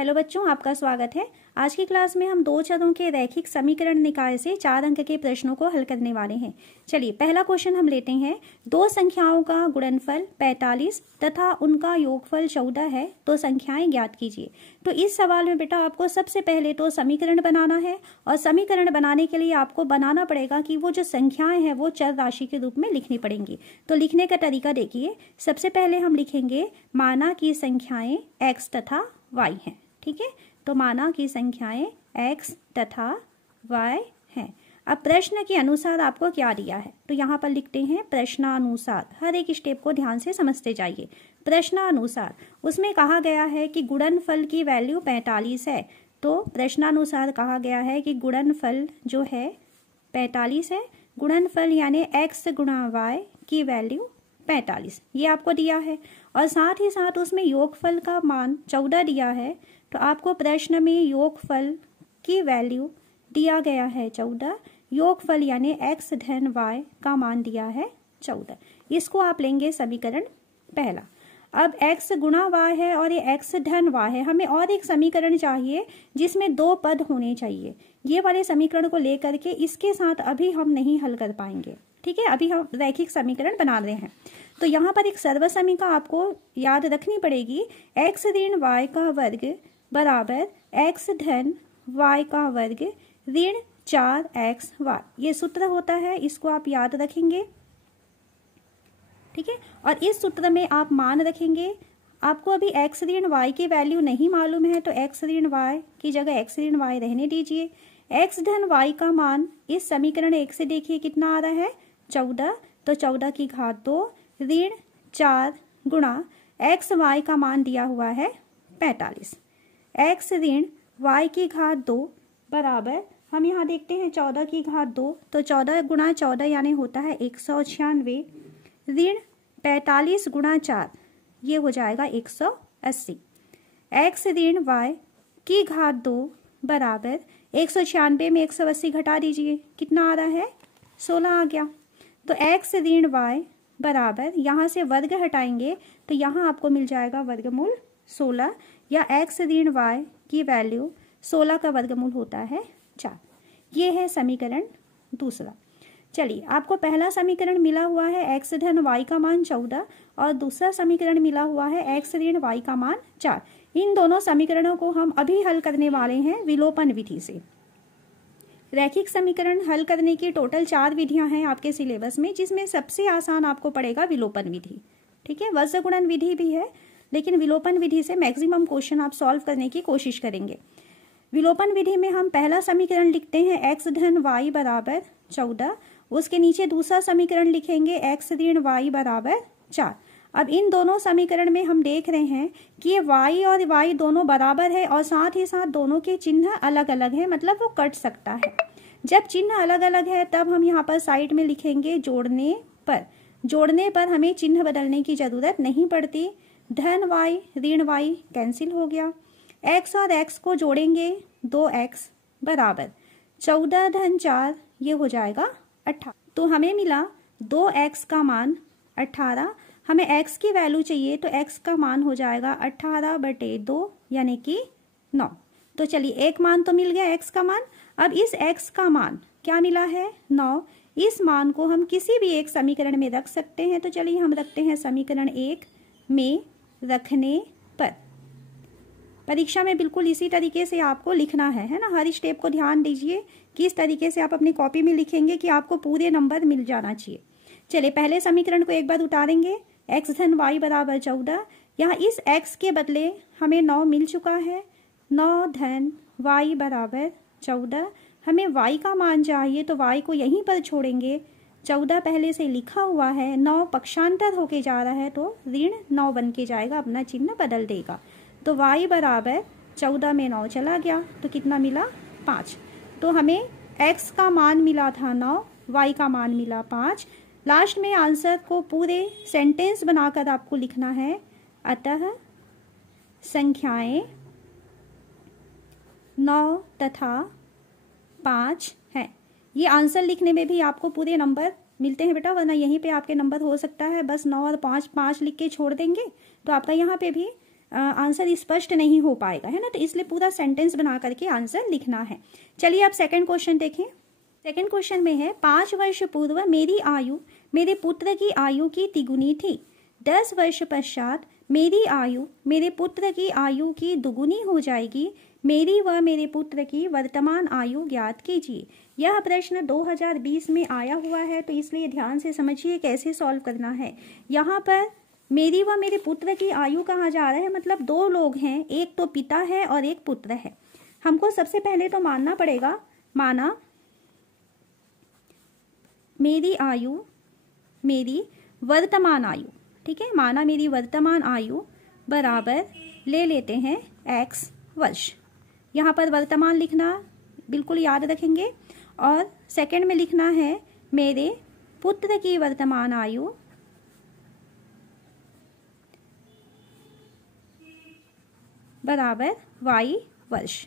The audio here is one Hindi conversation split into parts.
हेलो बच्चों, आपका स्वागत है। आज की क्लास में हम दो चरों के रैखिक समीकरण निकाय से 4 अंक के प्रश्नों को हल करने वाले हैं। चलिए पहला क्वेश्चन हम लेते हैं। दो संख्याओं का गुणनफल 45 तथा उनका योगफल 14 है, तो संख्याएं ज्ञात कीजिए। तो इस सवाल में बेटा आपको सबसे पहले तो समीकरण बनाना है, और समीकरण बनाने के लिए आपको बनाना पड़ेगा कि वो जो संख्याएं हैं वो चर राशि के रूप में लिखनी पड़ेंगी। तो लिखने का तरीका देखिए, सबसे पहले हम लिखेंगे माना की संख्याएं x तथा y हैं। ठीक है, तो माना की संख्याएं x तथा y हैं। अब प्रश्न के अनुसार आपको क्या दिया है, तो यहाँ पर लिखते हैं प्रश्नानुसार। हर एक स्टेप को ध्यान से समझते जाइए। प्रश्नानुसार, उसमें कहा गया है कि गुणनफल की वैल्यू 45 है। तो प्रश्नानुसार कहा गया है कि गुणनफल जो है 45 है। गुणनफल यानी x गुणा y की वैल्यू 45, ये आपको दिया है। और साथ ही साथ उसमें योगफल का मान 14 दिया है। तो आपको प्रश्न में योगफल की वैल्यू दिया गया है 14। योगफल यानी x धन y का मान दिया है 14। इसको आप लेंगे समीकरण पहला। अब x गुणा y है और ये x धन y है। हमें और एक समीकरण चाहिए जिसमें दो पद होने चाहिए। ये वाले समीकरण को लेकर के इसके साथ अभी हम नहीं हल कर पाएंगे। ठीक है, अभी हम रैखिक समीकरण बना रहे हैं। तो यहाँ पर एक सर्वसमीका आपको याद रखनी पड़ेगी। x ऋण y का वर्ग बराबर x धन y का वर्ग ऋण 4xy, ये सूत्र होता है, इसको आप याद रखेंगे। ठीक है, और इस सूत्र में आप मान रखेंगे। आपको अभी x ऋण y की वैल्यू नहीं मालूम है, तो x ऋण y की जगह x ऋण y रहने दीजिए। x धन y का मान इस समीकरण 1 से देखिए कितना आ रहा है 14। तो 14 की घात 2 ऋण 4 गुणा x y का मान दिया हुआ है 45। x ऋण y की घात 2 बराबर, हम यहाँ देखते हैं 14 की घात 2, तो 14 गुणा 14 यानी होता है 196 ऋण 45 गुणा 4, ये हो जाएगा 180। x ऋण y की घात 2 बराबर 196 में 180 घटा दीजिए, कितना आ रहा है 16 आ गया। तो x ऋण y बराबर, यहाँ से वर्ग हटाएंगे तो यहाँ आपको मिल जाएगा वर्गमूल 16, या x ऋण y की वैल्यू 16 का वर्गमूल होता है 4। ये है समीकरण दूसरा। चलिए, आपको पहला समीकरण मिला हुआ है x धन y का मान 14, और दूसरा समीकरण मिला हुआ है x ऋण y का मान 4। इन दोनों समीकरणों को हम अभी हल करने वाले हैं विलोपन विधि से। रैखिक समीकरण हल करने की टोटल 4 विधियां हैं आपके सिलेबस में, जिसमें सबसे आसान आपको पड़ेगा विलोपन विधि। ठीक है, वज्र गुणन विधि भी है, लेकिन विलोपन विधि से मैक्सिमम क्वेश्चन आप सॉल्व करने की कोशिश करेंगे। विलोपन विधि में हम पहला समीकरण लिखते हैं x धन y बराबर 14, उसके नीचे दूसरा समीकरण लिखेंगे x ऋण y बराबर 4। अब इन दोनों समीकरण में हम देख रहे हैं कि ये y और y दोनों बराबर है, और साथ ही साथ दोनों के चिन्ह अलग अलग है, मतलब वो कट सकता है। जब चिन्ह अलग अलग है तब हम यहाँ पर साइड में लिखेंगे जोड़ने पर। जोड़ने पर हमें चिन्ह बदलने की जरूरत नहीं पड़ती। धन y ऋण y कैंसिल हो गया। x और x को जोड़ेंगे, 2x बराबर 14 धन 4, ये हो जाएगा 18। तो हमें मिला 2x का मान 18। हमें x की वैल्यू चाहिए, तो x का मान हो जाएगा 18/2 यानी कि 9। तो चलिए, एक मान तो मिल गया x का मान। अब इस x का मान क्या मिला है 9। इस मान को हम किसी भी एक समीकरण में रख सकते हैं। तो चलिए हम रखते हैं समीकरण 1 में रखने पर। परीक्षा में बिल्कुल इसी तरीके से आपको लिखना है ना। हर स्टेप को ध्यान दीजिए कि इस तरीके से आप अपनी कॉपी में लिखेंगे कि आपको पूरे नंबर मिल जाना चाहिए। चलिए पहले समीकरण को एक बार उतारेंगे। x धन y बराबर 14, यहाँ इस x के बदले हमें 9 मिल चुका है। 9 धन y बराबर 14, हमें y का मान चाहिए, तो y को यहीं पर छोड़ेंगे। 14 पहले से लिखा हुआ है, 9 पक्षांतर होके जा रहा है, तो ऋण 9 बन के जाएगा, अपना चिन्ह बदल देगा। तो y बराबर 14 में 9 चला गया, तो कितना मिला 5। तो हमें x का मान मिला था 9, y का मान मिला 5। लास्ट में आंसर को पूरे सेंटेंस बनाकर आपको लिखना है। अतः संख्याएं 9 तथा 5 हैं। ये आंसर लिखने में भी आपको पूरे नंबर मिलते हैं बेटा, वरना यहीं पे आपके नंबर हो सकता है बस 9 और 5 लिख के छोड़ देंगे, तो आपका यहाँ पे भी आंसर स्पष्ट नहीं हो पाएगा, है ना। तो इसलिए पूरा सेंटेंस बना करके आंसर लिखना है। चलिए अब सेकंड क्वेश्चन देखें। सेकंड क्वेश्चन में है 5 वर्ष पूर्व मेरी आयु मेरे पुत्र की आयु की तिगुनी थी। 10 वर्ष पश्चात मेरी आयु मेरे पुत्र की आयु की दुगुनी हो जाएगी। मेरी व मेरे पुत्र की वर्तमान आयु ज्ञात कीजिए। यह प्रश्न 2020 में आया हुआ है, तो इसलिए ध्यान से समझिए कैसे सॉल्व करना है। यहाँ पर मेरी व मेरे पुत्र की आयु कहा जा रहा है, मतलब 2 लोग हैं, एक तो पिता है और एक पुत्र है। हमको सबसे पहले तो मानना पड़ेगा, माना मेरी आयु मेरी वर्तमान आयु, ठीक है, माना मेरी वर्तमान आयु बराबर ले लेते हैं x वर्ष। यहाँ पर वर्तमान लिखना बिल्कुल याद रखेंगे, और सेकंड में लिखना है मेरे पुत्र की वर्तमान आयु बराबर y वर्ष।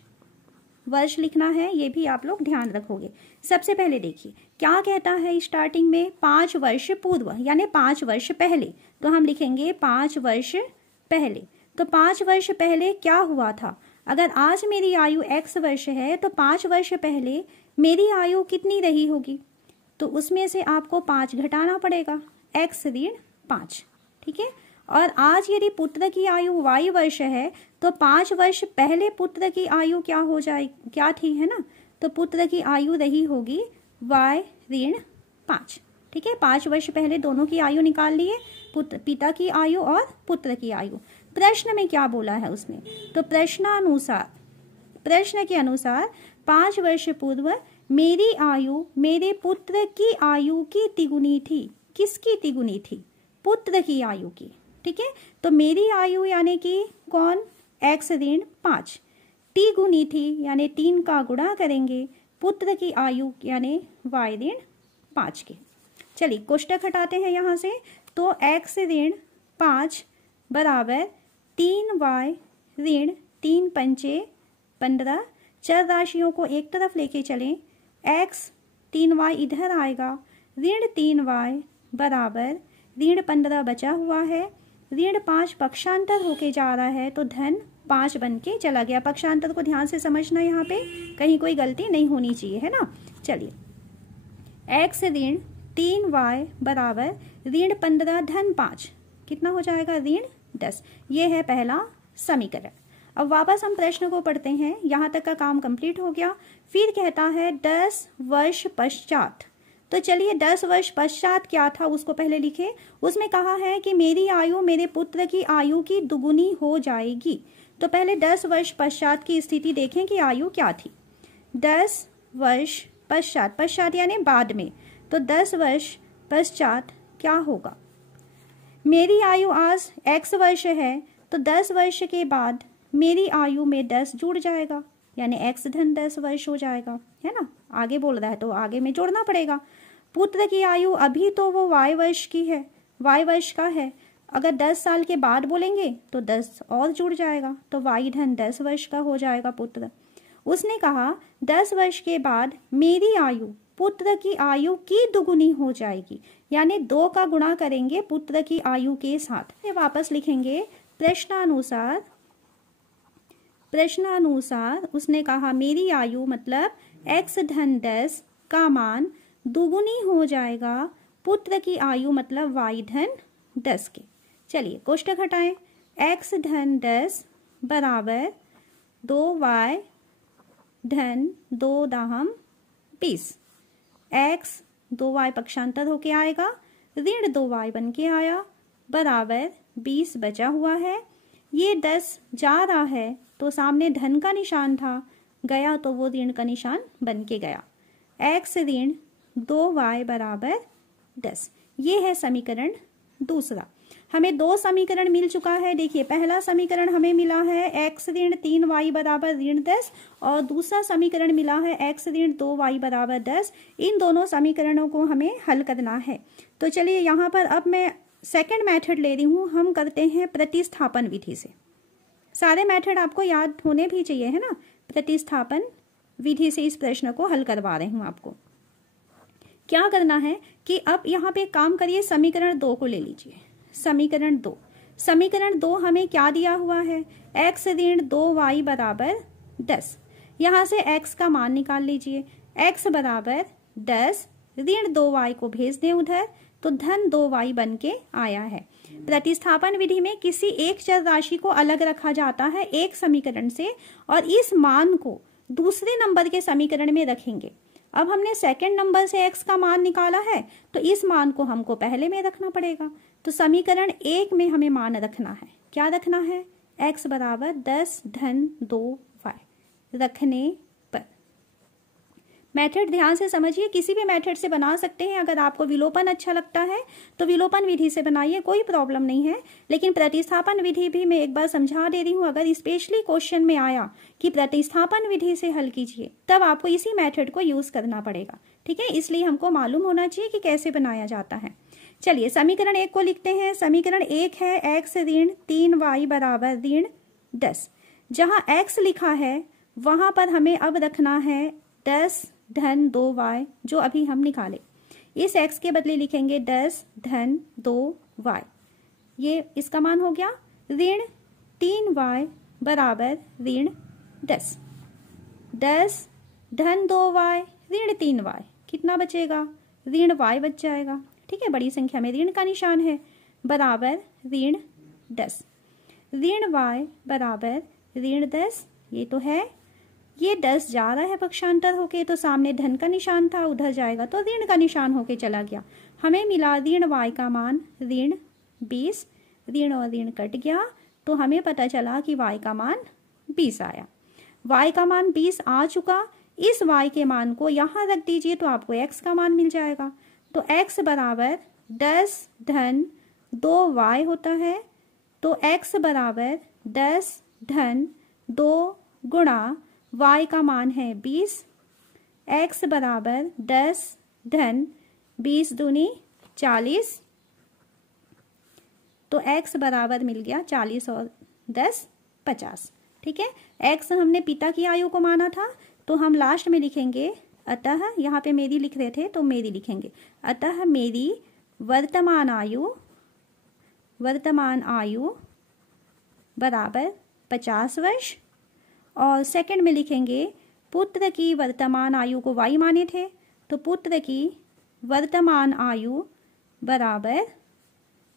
वर्ष लिखना है, ये भी आप लोग ध्यान रखोगे। सबसे पहले देखिए क्या कहता है स्टार्टिंग में, 5 वर्ष पूर्व यानी 5 वर्ष पहले, तो हम लिखेंगे 5 वर्ष पहले। तो 5 वर्ष पहले क्या हुआ था? अगर आज मेरी आयु x वर्ष है तो 5 वर्ष पहले मेरी आयु कितनी रही होगी? तो उसमें से आपको 5 घटाना पड़ेगा, x ऋण 5, ठीक है। और आज यदि पुत्र की आयु y वर्ष है तो 5 वर्ष पहले पुत्र की आयु क्या हो जाए, क्या थी, है ना। तो पुत्र की आयु रही होगी y ऋण 5, ठीक है। 5 वर्ष पहले दोनों की आयु निकाल लिए, पिता की आयु और पुत्र की आयु। प्रश्न में क्या बोला है उसने, तो प्रश्न के अनुसार 5 वर्ष पूर्व मेरी आयु मेरे पुत्र की आयु की तिगुनी थी। किसकी तिगुनी थी? पुत्र की आयु की, ठीक है। तो मेरी आयु यानी कि कौन, x ऋण 5, तिगुनी थी यानी 3 का गुणा करेंगे, पुत्र की आयु यानी y ऋण 5 के। चलिए कोष्टक हटाते हैं यहाँ से, तो x ऋण 5 बराबर 3y ऋण 3 पंचे 15। चर राशियों को एक तरफ लेके चलें, x 3y इधर आएगा, ऋण 3y बराबर ऋण 15 बचा हुआ है, ऋण 5 पक्षांतर होके जा रहा है तो धन 5 बन के चला गया। पक्षांतर को ध्यान से समझना, यहाँ पे कहीं कोई गलती नहीं होनी चाहिए, है ना। चलिए x ऋण 3y बराबर ऋण 15 धन 5 कितना हो जाएगा, ऋण 10। ये है पहला समीकरण। अब वापस हम प्रश्न को पढ़ते हैं, यहाँ तक का काम कंप्लीट हो गया। फिर कहता है 10 वर्ष पश्चात, तो चलिए 10 वर्ष पश्चात क्या था उसको पहले लिखे। उसमें कहा है कि मेरी आयु मेरे पुत्र की आयु की दुगुनी हो जाएगी। तो पहले 10 वर्ष पश्चात की स्थिति देखें कि आयु क्या थी। 10 वर्ष पश्चात, पश्चात यानी बाद में, तो 10 वर्ष पश्चात क्या होगा, मेरी आयु आज x वर्ष है तो 10 वर्ष के बाद मेरी आयु में 10 जुड़ जाएगा, यानी x धन 10 वर्ष हो जाएगा, है ना। आगे बोल रहा है तो आगे में जोड़ना पड़ेगा। पुत्र की आयु अभी तो वो y वर्ष की है, y वर्ष का है, अगर 10 साल के बाद बोलेंगे तो 10 और जुड़ जाएगा, तो y धन 10 वर्ष का हो जाएगा पुत्र। उसने कहा 10 वर्ष के बाद मेरी आयु पुत्र की आयु की दुगुनी हो जाएगी, यानी 2 का गुणा करेंगे पुत्र की आयु के साथ। वापस लिखेंगे प्रश्नानुसार उसने कहा मेरी आयु मतलब x धन 10 का मान दुगुनी हो जाएगा पुत्र की आयु मतलब y धन 10 के। चलिए कोष्टक हटाएं, x धन 10 बराबर 2y धन 2 दाहम 20, x 2y पक्षांतर होके आएगा, ऋण 2y बन के आया बराबर 20 बचा हुआ है। ये 10 जा रहा है तो सामने धन का निशान था, गया तो वो ऋण का निशान बन के गया। x ऋण 2y बराबर 10। ये है समीकरण दूसरा। हमें 2 समीकरण मिल चुका है। देखिए पहला समीकरण हमें मिला है x ऋण 3y बराबर ऋण 10 और दूसरा समीकरण मिला है x ऋण 2y बराबर 10। इन दोनों समीकरणों को हमें हल करना है। तो चलिए यहाँ पर अब मैं सेकंड मेथड ले रही हूँ, हम करते हैं प्रतिस्थापन विधि से। सारे मेथड आपको याद होने भी चाहिए, है ना। प्रतिस्थापन विधि से इस प्रश्न को हल करवा रही हूँ आपको। क्या करना है कि अब यहाँ पे काम करिए, समीकरण 2 को ले लीजिए। समीकरण 2, समीकरण 2 हमें क्या दिया हुआ है, x ऋण 2y बराबर 10। यहाँ से x का मान निकाल लीजिए, x बराबर 10 ऋण 2y को भेज दें उधर, तो धन 2y बन के आया है। प्रतिस्थापन विधि में किसी एक चर राशि को अलग रखा जाता है एक समीकरण से और इस मान को दूसरे नंबर के समीकरण में रखेंगे। अब हमने सेकंड नंबर से x का मान निकाला है, तो इस मान को हमको पहले में रखना पड़ेगा। तो समीकरण 1 में हमें मान रखना है, क्या रखना है, x बराबर 10 धन 2y रखने पर। मेथड ध्यान से समझिए, किसी भी मेथड से बना सकते हैं। अगर आपको विलोपन अच्छा लगता है तो विलोपन विधि से बनाइए, कोई प्रॉब्लम नहीं है। लेकिन प्रतिस्थापन विधि भी मैं एक बार समझा दे रही हूँ। अगर स्पेशली क्वेश्चन में आया कि प्रतिस्थापन विधि से हल कीजिए, तब आपको इसी मेथड को यूज करना पड़ेगा, ठीक है। इसलिए हमको मालूम होना चाहिए कि कैसे बनाया जाता है। चलिए समीकरण 1 को लिखते हैं। समीकरण 1 है x ऋण 3y बराबर ऋण 10। जहाँ x लिखा है वहां पर हमें अब रखना है 10 धन 2y, जो अभी हम निकाले। इस x के बदले लिखेंगे 10 धन 2y, ये इसका मान हो गया ऋण 3y बराबर ऋण 10। 10 धन 2y ऋण 3y, कितना बचेगा, ऋण y बच जाएगा, ठीक है। बड़ी संख्या में ऋण का निशान है, बराबर ऋण 10। ऋण y बराबर ऋण 10, ये तो है, ये 10 जा रहा है पक्षांतर होके, तो सामने धन का निशान था, उधर जाएगा तो ऋण का निशान होके चला गया। हमें मिला ऋण y का मान ऋण 20, ऋण और ऋण कट गया, तो हमें पता चला कि y का मान 20 आया। y का मान 20 आ चुका, इस y के मान को यहाँ रख दीजिए तो आपको x का मान मिल जाएगा। तो x बराबर 10 धन 2y होता है, तो x बराबर 10 धन 2 गुणा y का मान है 20, x बराबर 10 धन 20 दूनी 40, तो x बराबर मिल गया 40 और 10 50, ठीक है। x हमने पिता की आयु को माना था, तो हम लास्ट में लिखेंगे अतः, यहाँ पे मेरी लिख रहे थे तो मेरी लिखेंगे, अतः मेरी वर्तमान आयु बराबर 50 वर्ष। और सेकंड में लिखेंगे पुत्र की वर्तमान आयु को y माने थे, तो पुत्र की वर्तमान आयु बराबर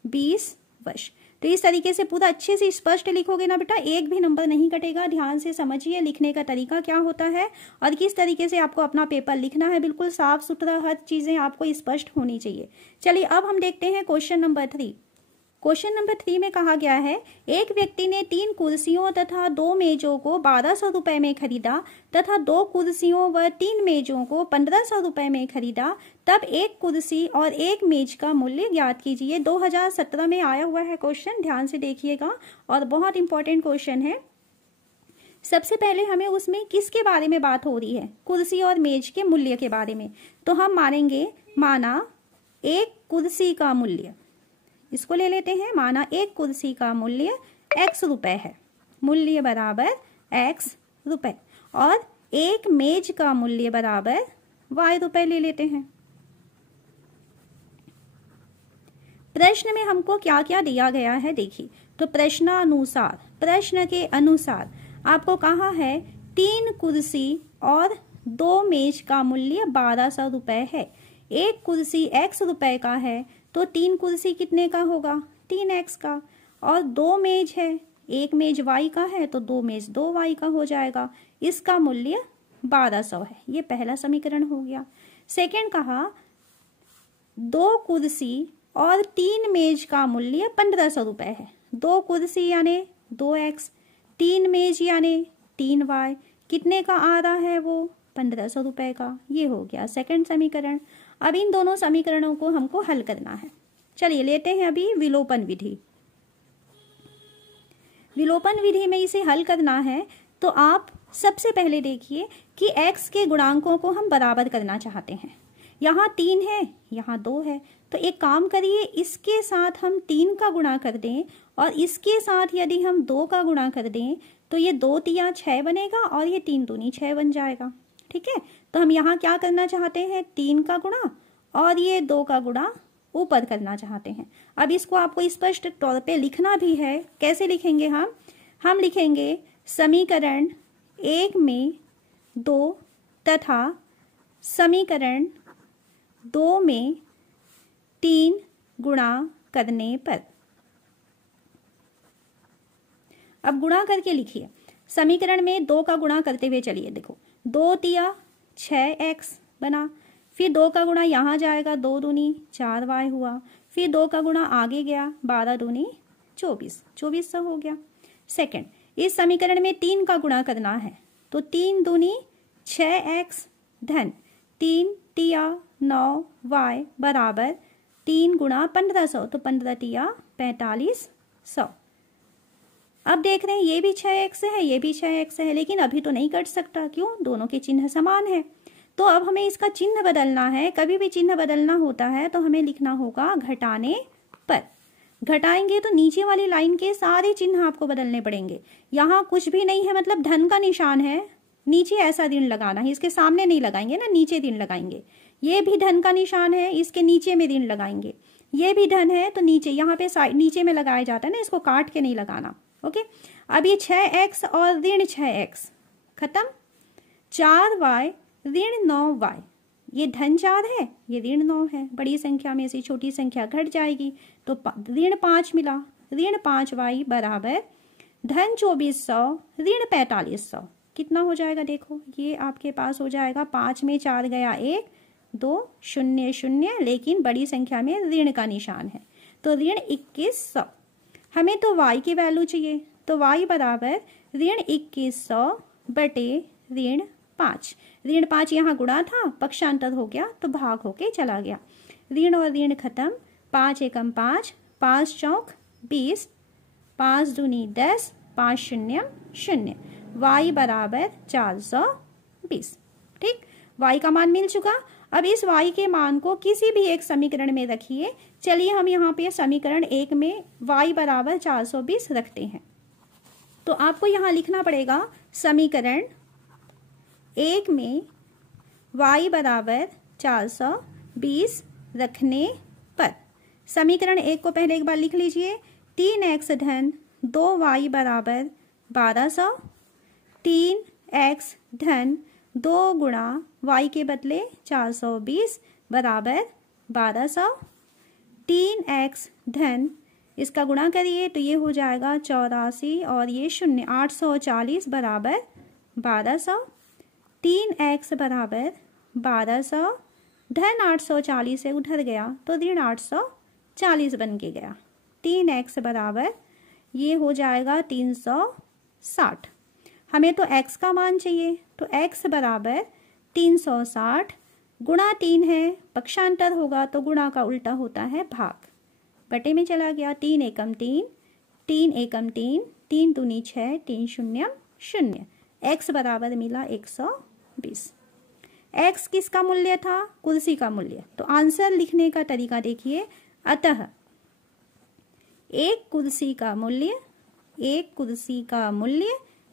20 वर्ष। तो इस तरीके से पूरा अच्छे से स्पष्ट लिखोगे ना बेटा, एक भी नंबर नहीं कटेगा। ध्यान से समझिए लिखने का तरीका क्या होता है और किस तरीके से आपको अपना पेपर लिखना है, बिल्कुल साफ सुथरा, हर चीजें आपको स्पष्ट होनी चाहिए। चलिए अब हम देखते हैं क्वेश्चन नंबर 3। क्वेश्चन नंबर 3 में कहा गया है, एक व्यक्ति ने 3 कुर्सियों तथा 2 मेजों को 1200 रुपए में खरीदा तथा 2 कुर्सियों व 3 मेजों को 1500 रुपए में खरीदा, तब एक कुर्सी और एक मेज का मूल्य ज्ञात कीजिए। 2017 में आया हुआ है क्वेश्चन, ध्यान से देखिएगा और बहुत इंपॉर्टेंट क्वेश्चन है। सबसे पहले हमें उसमें किसके बारे में बात हो रही है, कुर्सी और मेज के मूल्य के बारे में। तो हम मानेंगे, माना एक कुर्सी का मूल्य, इसको ले लेते हैं, माना एक कुर्सी का मूल्य x रुपए है, मूल्य बराबर x रुपए, और एक मेज का मूल्य बराबर y रुपए ले लेते हैं। प्रश्न में हमको क्या क्या दिया गया है देखिए, तो प्रश्न के अनुसार आपको कहा है 3 कुर्सी और 2 मेज का मूल्य 1200 रुपए है। एक कुर्सी x रुपए का है, तो 3 कुर्सी कितने का होगा, 3x का, और 2 मेज है, एक मेज y का है तो 2 मेज 2y का हो जाएगा, इसका मूल्य 1200 है। ये पहला समीकरण हो गया। सेकंड कहा 2 कुर्सी और 3 मेज का मूल्य 1500 रुपए है। 2 कुर्सी यानी 2x, 3 मेज यानी 3y, कितने का आ रहा है वो, 1500 रुपए का। ये हो गया सेकंड समीकरण। अब इन दोनों समीकरणों को हमको हल करना है। चलिए लेते हैं अभी विलोपन विधि। विलोपन विधि में इसे हल करना है तो आप सबसे पहले देखिए कि x के गुणांकों को हम बराबर करना चाहते हैं। यहाँ 3 है, यहाँ 2 है, तो एक काम करिए, इसके साथ हम 3 का गुणा कर दें और इसके साथ यदि हम 2 का गुणा कर दें तो ये 2 तिया 6 बनेगा और ये 3 दूनी 6 बन जाएगा, ठीक है। तो हम यहाँ क्या करना चाहते हैं, 3 का गुणा और ये 2 का गुणा ऊपर करना चाहते हैं। अब इसको आपको स्पष्ट तौर पे लिखना भी है। कैसे लिखेंगे हम लिखेंगे समीकरण 1 में 2 तथा समीकरण 2 में 3 गुणा करने पर। अब गुणा करके लिखिए। समीकरण में 2 का गुणा करते हुए चलिए, देखो 2 तिया 6x बना, फिर 2 का गुणा यहाँ जाएगा, 2 दूनी 4y हुआ, फिर 2 का गुणा आगे गया, 12 दूनी 24, 2400 हो गया। सेकंड, इस समीकरण में 3 का गुणा करना है, तो 3 दूनी 6x धन 3 तिया 9y बराबर 3 गुणा 1500, तो 15 तिया 4500। अब देख रहे हैं ये भी 6x है, ये भी 6x है, लेकिन अभी तो नहीं कट सकता। क्यों? दोनों के चिन्ह समान है। तो अब हमें इसका चिन्ह बदलना है। कभी भी चिन्ह बदलना होता है तो हमें लिखना होगा घटाने पर। घटाएंगे तो नीचे वाली लाइन के सारे चिन्ह आपको बदलने पड़ेंगे। यहाँ कुछ भी नहीं है, मतलब धन का निशान है, नीचे ऐसा ऋण लगाना है, इसके सामने नहीं लगाएंगे ना, नीचे ऋण लगाएंगे। ये भी धन का निशान है, इसके नीचे में ऋण लगाएंगे। ये भी धन है तो नीचे, यहाँ पे साइड नीचे में लगाया जाता है ना, इसको काट के नहीं लगाना। ओके, अब ये 6x और ऋण 6x खत्म, 4y ऋण 9y, ये धन 4 है, ये ऋण 9 है। बड़ी संख्या में से छोटी संख्या घट जाएगी, तो ऋण 5 मिला, ऋण 5y बराबर धन 2400 ऋण 4500। कितना हो जाएगा? देखो ये आपके पास हो जाएगा, 5 में 4 गया 1 2 0 0, लेकिन बड़ी संख्या में ऋण का निशान है, तो ऋण 2100। हमें तो y की वैल्यू चाहिए, तो y बराबर ऋण 2100 बटे ऋण 5। ऋण 5 यहाँ गुणा था, पक्षांतर हो गया तो भाग होके चला गया। ऋण और ऋण खत्म, 5 एकम 5, 5 चौक 20, 5 दूनी 10, 5 शून्य 0, y बराबर 420। ठीक, y का मान मिल चुका। अब इस y के मान को किसी भी एक समीकरण में रखिए। चलिए हम यहाँ पे समीकरण 1 में y बराबर 420 रखते हैं। तो आपको यहाँ लिखना पड़ेगा समीकरण 1 में y बराबर 420 रखने पर। समीकरण 1 को पहले एक बार लिख लीजिए। 3x धन 2y बराबर 1200, 3x धन 2 गुणा y के बदले 420 बराबर 1200, 3x धन इसका गुणा करिए तो ये हो जाएगा 84 और ये 0, 840 बराबर 1200, 3x बराबर 1200 धन 840 से उधर गया तो ऋण 840 बन के गया। 3x बराबर ये हो जाएगा 360। हमें तो x का मान चाहिए, तो x बराबर 360 गुणा 3 है, पक्षांतर होगा तो गुणा का उल्टा होता है भाग, बटे में चला गया। 3 एकम 3, 3 एकम 3, 3 दूनी 6, 3 शून्य 0, x बराबर मिला 120। x किसका मूल्य था? कुर्सी का मूल्य। तो आंसर लिखने का तरीका देखिए। अतः एक कुर्सी का मूल्य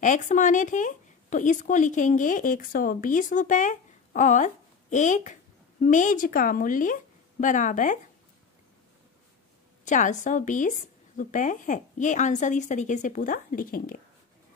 x माने थे, तो इसको लिखेंगे 120 रुपए, और एक मेज का मूल्य बराबर 420 रुपए है। ये आंसर इस तरीके से पूरा लिखेंगे।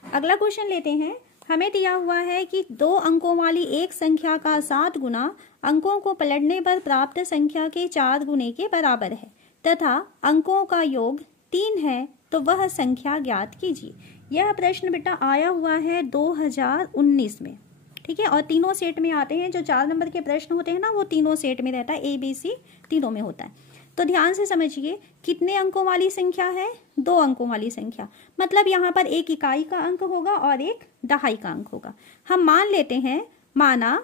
अगला क्वेश्चन लेते हैं। हमें दिया हुआ है कि 2 अंकों वाली एक संख्या का 7 गुना अंकों को पलटने पर प्राप्त संख्या के 4 गुने के बराबर है तथा अंकों का योग 3 है, तो वह संख्या ज्ञात कीजिए। यह प्रश्न बेटा आया हुआ है 2019 में, ठीक है, और तीनों सेट में आते हैं। जो 4 नंबर के प्रश्न होते हैं ना, वो तीनों सेट में रहता है, ABC तीनों में होता है। तो ध्यान से समझिए, कितने अंकों वाली संख्या है? 2 अंकों वाली संख्या, मतलब यहाँ पर एक इकाई का अंक होगा और एक दहाई का अंक होगा। हम मान लेते हैं, माना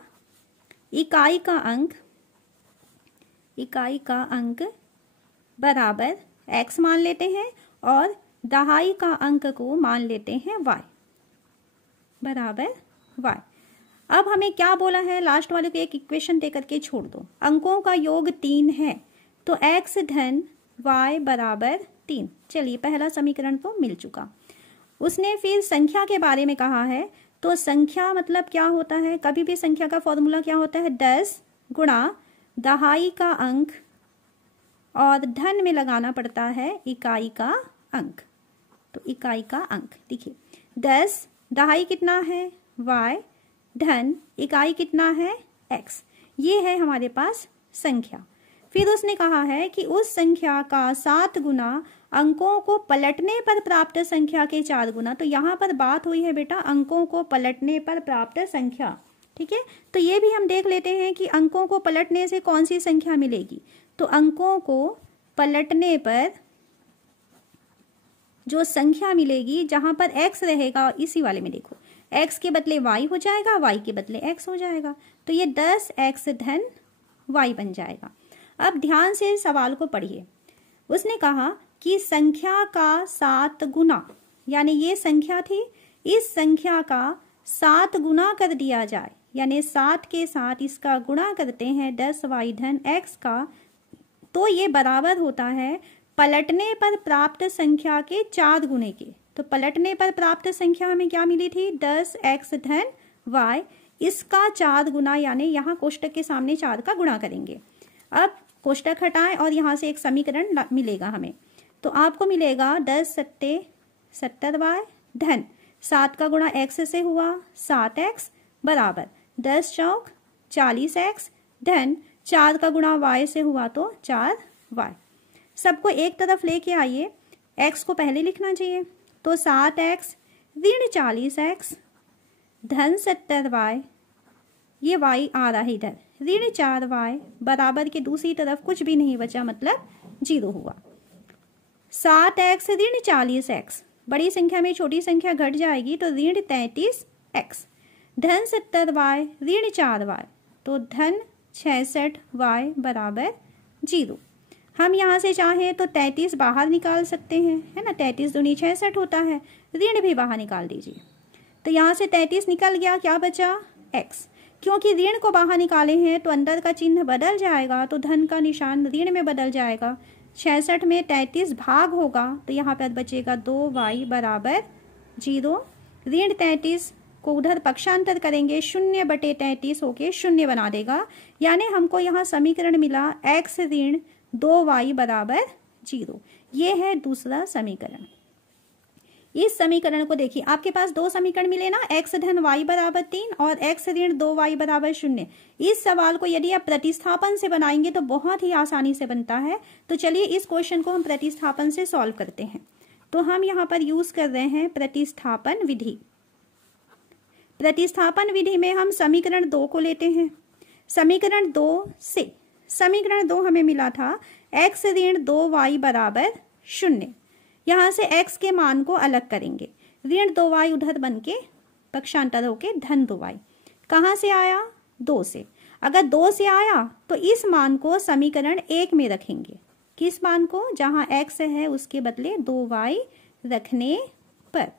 इकाई का अंक बराबर x मान लेते हैं और दहाई का अंक को मान लेते हैं y बराबर y। अब हमें क्या बोला है? लास्ट वाले को एक इक्वेशन दे करके छोड़ दो। अंकों का योग 3 है, तो x धन y बराबर 3। चलिए, पहला समीकरण तो मिल चुका। उसने फिर संख्या के बारे में कहा है, तो संख्या मतलब क्या होता है? कभी भी संख्या का फॉर्मूला क्या होता है? 10 गुणा दहाई का अंक और धन में लगाना पड़ता है इकाई का अंक। तो इकाई का अंक देखिए 10 दहाई कितना है y, धन इकाई कितना है x। ये है हमारे पास संख्या। फिर उसने कहा है कि उस संख्या का 7 गुना अंकों को पलटने पर प्राप्त संख्या के 4 गुना। तो यहाँ पर बात हुई है बेटा अंकों को पलटने पर प्राप्त संख्या, ठीक है। तो ये भी हम देख लेते हैं कि अंकों को पलटने से कौन सी संख्या मिलेगी। तो अंकों को पलटने पर जो संख्या मिलेगी जहां पर x रहेगा, इसी वाले में देखो x के बदले y हो जाएगा, y के बदले x हो जाएगा। तो ये 10x धन y बन जाएगा। अब ध्यान से सवाल को पढ़िए। उसने कहा कि संख्या का 7 गुना, यानी ये संख्या थी, इस संख्या का 7 गुना कर दिया जाए, यानी 7 के साथ इसका गुणा करते हैं 10y धन x का, तो ये बराबर होता है पलटने पर प्राप्त संख्या के 4 गुने के। तो पलटने पर प्राप्त संख्या हमें क्या मिली थी 10x धन y, इसका 4 गुना, यानी यहाँ कोष्टक के सामने 4 का गुणा करेंगे। अब कोष्टक हटाएं और यहाँ से एक समीकरण मिलेगा हमें। तो आपको मिलेगा 10 सत्ते 70y धन 7 का गुणा x से हुआ 7x बराबर 10 चौक 40x धन 4 का गुणा y से हुआ तो 4y। सबको एक तरफ लेके आइए, x को पहले लिखना चाहिए। तो 7x ऋण 40x धन 70y, ये y आ रहा है इधर, ऋण 4y बराबर के दूसरी तरफ कुछ भी नहीं बचा, मतलब 0 हुआ। 7x ऋण 40x, बड़ी संख्या में छोटी संख्या घट जाएगी तो ऋण 33x धन 70y ऋण 4y, तो धन 66y बराबर 0। हम यहाँ से चाहें तो 33 बाहर निकाल सकते हैं, है ना, 33 दूनी 66 होता है, ऋण भी बाहर निकाल दीजिए। तो यहाँ से 33 निकल गया, क्या बचा x। क्योंकि ऋण को बाहर निकाले हैं तो अंदर का चिन्ह बदल जाएगा, तो धन का निशान ऋण में बदल जाएगा। 66 में 33 भाग होगा तो यहाँ पर बचेगा 2y बराबर 0। ऋण 33 को उधर पक्षांतर करेंगे, 0/33 होके 0 बना देगा, यानी हमको यहाँ समीकरण मिला x ऋण 2y बराबर 0। ये है दूसरा समीकरण। इस समीकरण को देखिए, आपके पास 2 समीकरण मिले ना, x धन y बराबर 3 और x ऋण 2y बराबर 0। इस सवाल को यदि आप प्रतिस्थापन से बनाएंगे तो बहुत ही आसानी से बनता है। तो चलिए इस क्वेश्चन को हम प्रतिस्थापन से सॉल्व करते हैं। तो हम यहाँ पर यूज कर रहे हैं प्रतिस्थापन विधि। प्रतिस्थापन विधि में हम समीकरण 2 को लेते हैं। समीकरण 2 से समीकरण 2 हमें मिला था x ऋण 2y बराबर 0। यहाँ से x के मान को अलग करेंगे, ऋण 2y उधर बन के पक्षांतर होके धन 2y। कहाँ से आया 2 से। अगर 2 से आया तो इस मान को समीकरण 1 में रखेंगे। किस मान को, जहाँ x है उसके बदले 2y रखने पर।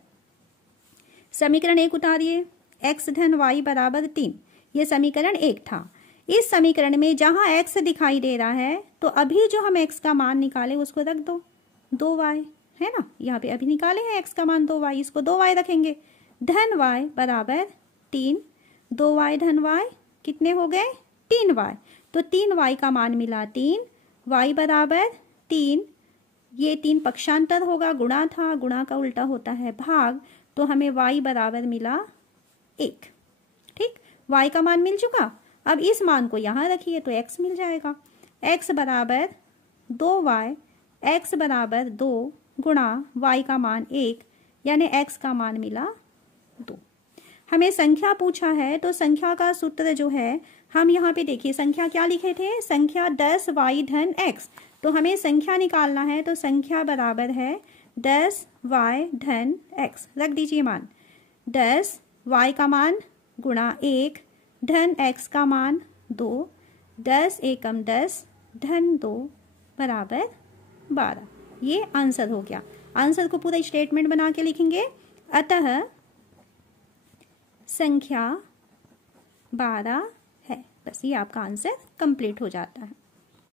समीकरण 1 उतारिए, x धन y बराबर 3, ये समीकरण 1 था। इस समीकरण में जहां x दिखाई दे रहा है तो अभी जो हम x का मान निकाले उसको रख दो 2y, है ना, यहाँ पे अभी निकाले हैं x का मान 2y, इसको 2y रखेंगे। धन y बराबर 3, 2y धन y कितने हो गए 3y, तो 3y का मान मिला 3, y बराबर 3, ये 3 पक्षांतर होगा, गुणा था, गुणा का उल्टा होता है भाग, तो हमें y बराबर मिला 1। ठीक, y का मान मिल चुका। अब इस मान को यहाँ रखिए तो x मिल जाएगा। x बराबर 2y, x बराबर 2 गुणा y का मान 1, यानी x का मान मिला 2। हमें संख्या पूछा है तो संख्या का सूत्र जो है हम यहाँ पे देखिए, संख्या क्या लिखे थे, संख्या 10y धन x। तो हमें संख्या निकालना है तो संख्या बराबर है 10y धन x। रख दीजिए मान, 10y का मान गुणा 1 धन x का मान 2, 10 एकम 10 धन 2 बराबर 12। ये आंसर हो गया। आंसर को पूरा स्टेटमेंट बना के लिखेंगे। अतः संख्या 12 है। बस ये आपका आंसर कंप्लीट हो जाता है।